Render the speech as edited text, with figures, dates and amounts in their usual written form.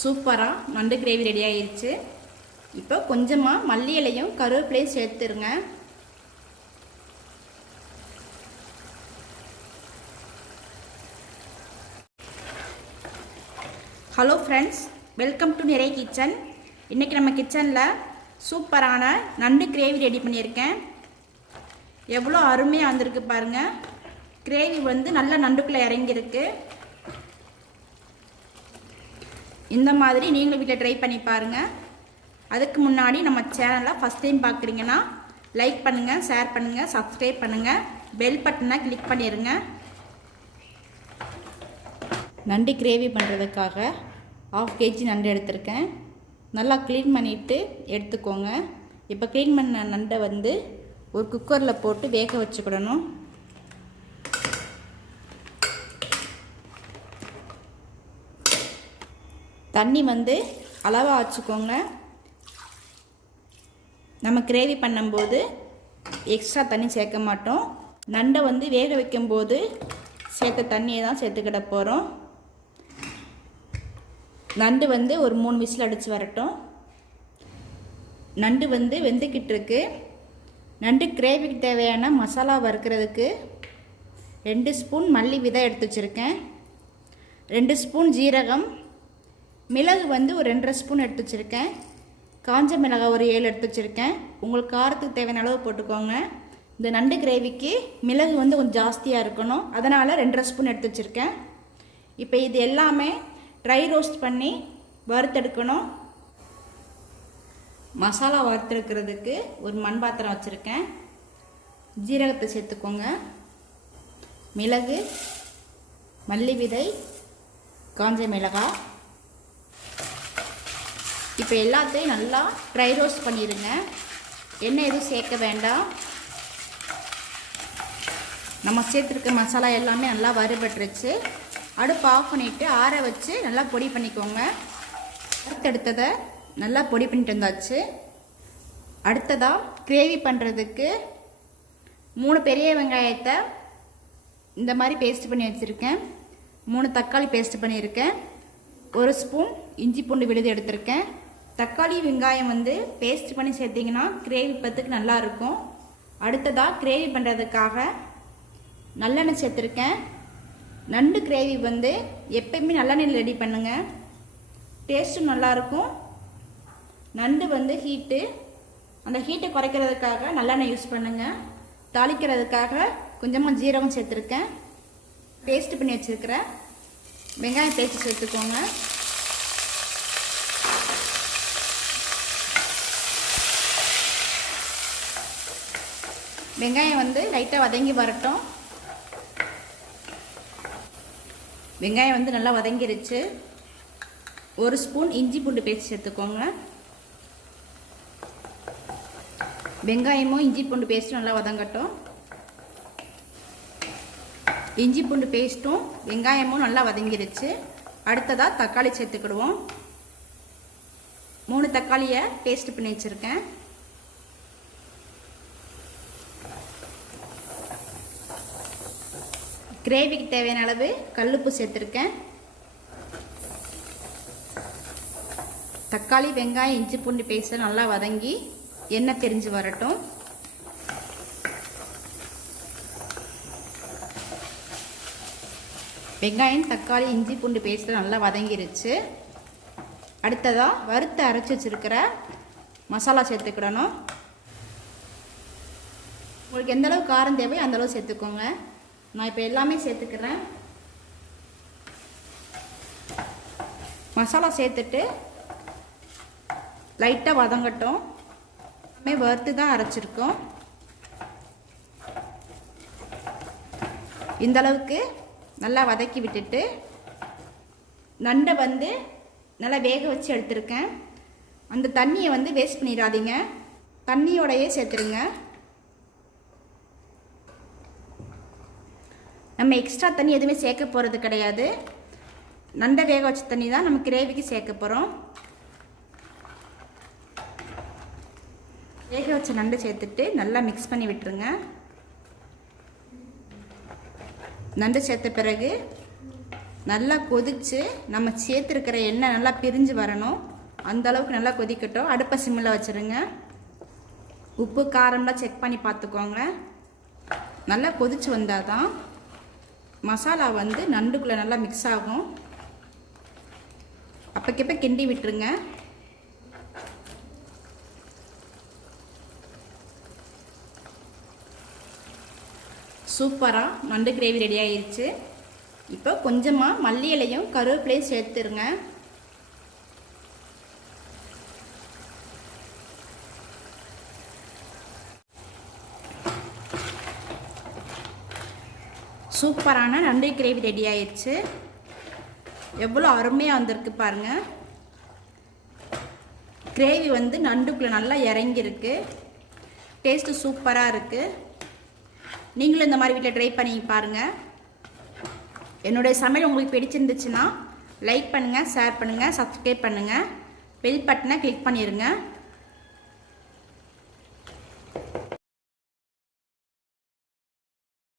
சூப்பராக நண்டு gravy ready ஆயிடுச்சு. இப்போ கொஞ்சமாக மல்லி இலையும் கருவேப்பிலையும் சேர்த்துருங்க. ஹலோ ஃப்ரெண்ட்ஸ், வெல்கம் டு நிறைய கிச்சன். இன்றைக்கி நம்ம கிச்சனில் சூப்பரான நண்டு கிரேவி ரெடி பண்ணியிருக்கேன். எவ்வளோ அருமையாக வந்திருக்கு பாருங்கள். கிரேவி வந்து நல்லா நண்டுக்குள்ளே இறங்கியிருக்கு. இந்த மாதிரி நீங்களும் வீட்டில் ட்ரை பண்ணி பாருங்கள். அதுக்கு முன்னாடி நம்ம சேனலை ஃபஸ்ட் டைம் பார்க்குறீங்கன்னா லைக் பண்ணுங்கள், ஷேர் பண்ணுங்கள், சப்ஸ்கிரைப் பண்ணுங்கள், பெல் பட்டனை கிளிக் பண்ணிடுங்க. நண்டு கிரேவி பண்ணுறதுக்காக 1/2 kg நண்டு எடுத்திருக்கேன். நல்லா க்ளீன் பண்ணிவிட்டு எடுத்துக்கோங்க. இப்போ க்ளீன் பண்ண நண்டை வந்து ஒரு குக்கரில் போட்டு வேக வச்சுக்கிடணும். தண்ணி வந்து அளவாக வச்சுக்கோங்க. நம்ம கிரேவி பண்ணும்போது எக்ஸ்ட்ரா தண்ணி சேர்க்க மாட்டோம். நண்டை வந்து வேக வைக்கும்போது சேர்த்த தண்ணியை தான் சேர்த்துக்கிட போகிறோம். நண்டு வந்து ஒரு 3 விசில் அடித்து வரட்டும். நண்டு வந்து வெந்துக்கிட்டு இருக்கு. நண்டு கிரேவிக்கு தேவையான மசாலா வறுக்கிறதுக்கு 2 ஸ்பூன் மல்லி விதை எடுத்து வச்சுருக்கேன். 2 ஸ்பூன் ஜீரகம், மிளகு வந்து ஒரு 2.5 ஸ்பூன் எடுத்து வச்சுருக்கேன். காஞ்ச மிளகாய் ஒரு 7 எடுத்து வச்சுருக்கேன். உங்களுக்கு காரத்துக்கு தேவையான அளவு போட்டுக்கோங்க. இந்த நண்டு கிரேவிக்கு மிளகு வந்து கொஞ்சம் ஜாஸ்தியாக இருக்கணும், அதனால் 2.5 ஸ்பூன் எடுத்து வச்சுருக்கேன். இப்போ இது எல்லாமே ட்ரை ரோஸ்ட் பண்ணி வறுத்தெடுக்கணும். மசாலா வறுத்தெடுக்கிறதுக்கு ஒரு மண் பாத்திரம் வச்சுருக்கேன். ஜீரகத்தை சேர்த்துக்கோங்க. மிளகு, மல்லி விதை, காஞ்ச மிளகாய். இப்போ எல்லாத்தையும் நல்லா ட்ரை ரோஸ்ட் பண்ணிடுங்க. எண்ணெய் எதுவும் சேர்க்க வேண்டாம். நம்ம சேர்த்துருக்க மசாலா எல்லாமே நல்லா வறுபட்டுருச்சு. அடுப்பு ஆஃப் பண்ணிவிட்டு ஆற வச்சு நல்லா பொடி பண்ணிக்கோங்க. அடுத்தடுத்ததை நல்லா பொடி பண்ணிட்டு வந்தாச்சு. அடுத்ததாக கிரேவி பண்ணுறதுக்கு 3 பெரிய வெங்காயத்தை இந்த மாதிரி பேஸ்ட் பண்ணி வச்சுருக்கேன். 3 தக்காளி பேஸ்ட் பண்ணியிருக்கேன். 1 ஸ்பூன் இஞ்சி பூண்டு விழுது எடுத்திருக்கேன். தக்காளி வெங்காயம் வந்து பேஸ்ட் பண்ணி சேர்த்திங்கன்னா கிரேவி பத்துக்கு நல்லாயிருக்கும். அடுத்ததாக கிரேவி பண்ணுறதுக்காக நல்லெண்ணெய் சேர்த்துருக்கேன். நண்டு கிரேவி வந்து எப்பயுமே நல்லெண்ணெயில் ரெடி பண்ணுங்கள், டேஸ்ட்டும் நல்லாயிருக்கும். நண்டு வந்து ஹீட்டு, அந்த ஹீட்டை குறைக்கிறதுக்காக நல்லெண்ணெய் யூஸ் பண்ணுங்கள். தாளிக்கிறதுக்காக கொஞ்சமாக ஜீரகம் சேர்த்துருக்கேன். பேஸ்ட் பண்ணி வச்சுருக்கிறேன் வெங்காயம் பேஸ்ட் சேர்த்துக்கோங்க. வெங்காயம் வந்து லைட்டாக வதங்கி வரட்டும். வெங்காயம் வந்து நல்லா வதங்கிருச்சு. 1 ஸ்பூன் இஞ்சி பூண்டு பேஸ்ட் சேர்த்துக்கோங்க. வெங்காயமும் இஞ்சி பூண்டு பேஸ்ட்டும் நல்லா வதங்கட்டும். இஞ்சி பூண்டு பேஸ்ட்டும் வெங்காயமும் நல்லா வதங்கிருச்சு. அடுத்ததாக தக்காளி சேர்த்துக்கிடுவோம். 3 தக்காளியை பேஸ்ட் பண்ணி வச்சுருக்கேன். கிரேவிக்கு தேவையான அளவு கல்லுப்பு சேர்த்துருக்கேன். தக்காளி வெங்காயம் இஞ்சி பூண்டு பேஸ்ட் நல்லா வதங்கி எண்ணெய் பிரிஞ்சு வரட்டும். வெங்காயம் தக்காளி இஞ்சி பூண்டு பேஸ்ட் நல்லா வதங்கிருச்சு. அடுத்ததாக வறுத்து அரைச்சி வச்சுருக்கிற மசாலா சேர்த்துக்கிடணும். உங்களுக்கு எந்தளவு காரம் தேவையோ அந்தளவு சேர்த்துக்கோங்க. நான் இப்போ எல்லாமே சேர்த்துக்கிறேன். மசாலா சேர்த்துட்டு லைட்டாக வதங்கட்டும். வறுத்து தான் அரைச்சிருக்கோம். இந்தளவுக்கு நல்லா வதக்கி விட்டுட்டு நண்டை வந்து நல்லா வேக வச்சு எடுத்துருக்கேன். அந்த தண்ணியை வந்து வேஸ்ட் பண்ணிடாதீங்க, தண்ணியோடையே சேர்த்துருங்க. நம்ம எக்ஸ்ட்ரா தண்ணி எதுவுமே சேர்க்க போகிறது கிடையாது. நண்டை வேக வச்ச தண்ணி தான் நம்ம கிரேவிக்கு சேர்க்க போகிறோம். வேக வச்ச நண்டு சேர்த்துட்டு நல்லா மிக்ஸ் பண்ணி விட்டுருங்க. நண்டு சேர்த்த பிறகு நல்லா கொதித்து நம்ம சேர்த்துருக்கிற எண்ணெய் நல்லா பிரிஞ்சு வரணும். அந்த அளவுக்கு நல்லா கொதிக்கட்டும். அடுப்பை சிம்மில் வச்சுருங்க. உப்பு காரம்லாம் செக் பண்ணி பார்த்துக்கோங்க. நல்லா கொதித்து வந்தால் தான் மசாலா வந்து நண்டுக்குள்ளே நல்லா மிக்ஸ் ஆகும். அப்போக்கப்போ கிண்டி விட்டுருங்க. சூப்பராக நண்டு கிரேவி ரெடி ஆயிடுச்சு. இப்போ கொஞ்சமாக மல்லி இலையும் கருவேப்பிலையும் சேர்த்துருங்க. சூப்பரான நண்டு கிரேவி ரெடி ஆயிடுச்சு. எவ்வளோ அருமையாக வந்திருக்கு பாருங்கள். கிரேவி வந்து நண்டுக்குள்ளே நல்லா இறங்கியிருக்கு. டேஸ்ட்டு சூப்பராக இருக்குது. நீங்களும் இந்த மாதிரி வீட்டில் ட்ரை பண்ணி பாருங்கள். என்னுடைய சமையல் உங்களுக்கு பிடிச்சிருந்துச்சுன்னா லைக் பண்ணுங்கள், ஷேர் பண்ணுங்கள், சப்ஸ்கிரைப் பண்ணுங்கள், பெல் பட்டனை கிளிக் பண்ணிடுங்க.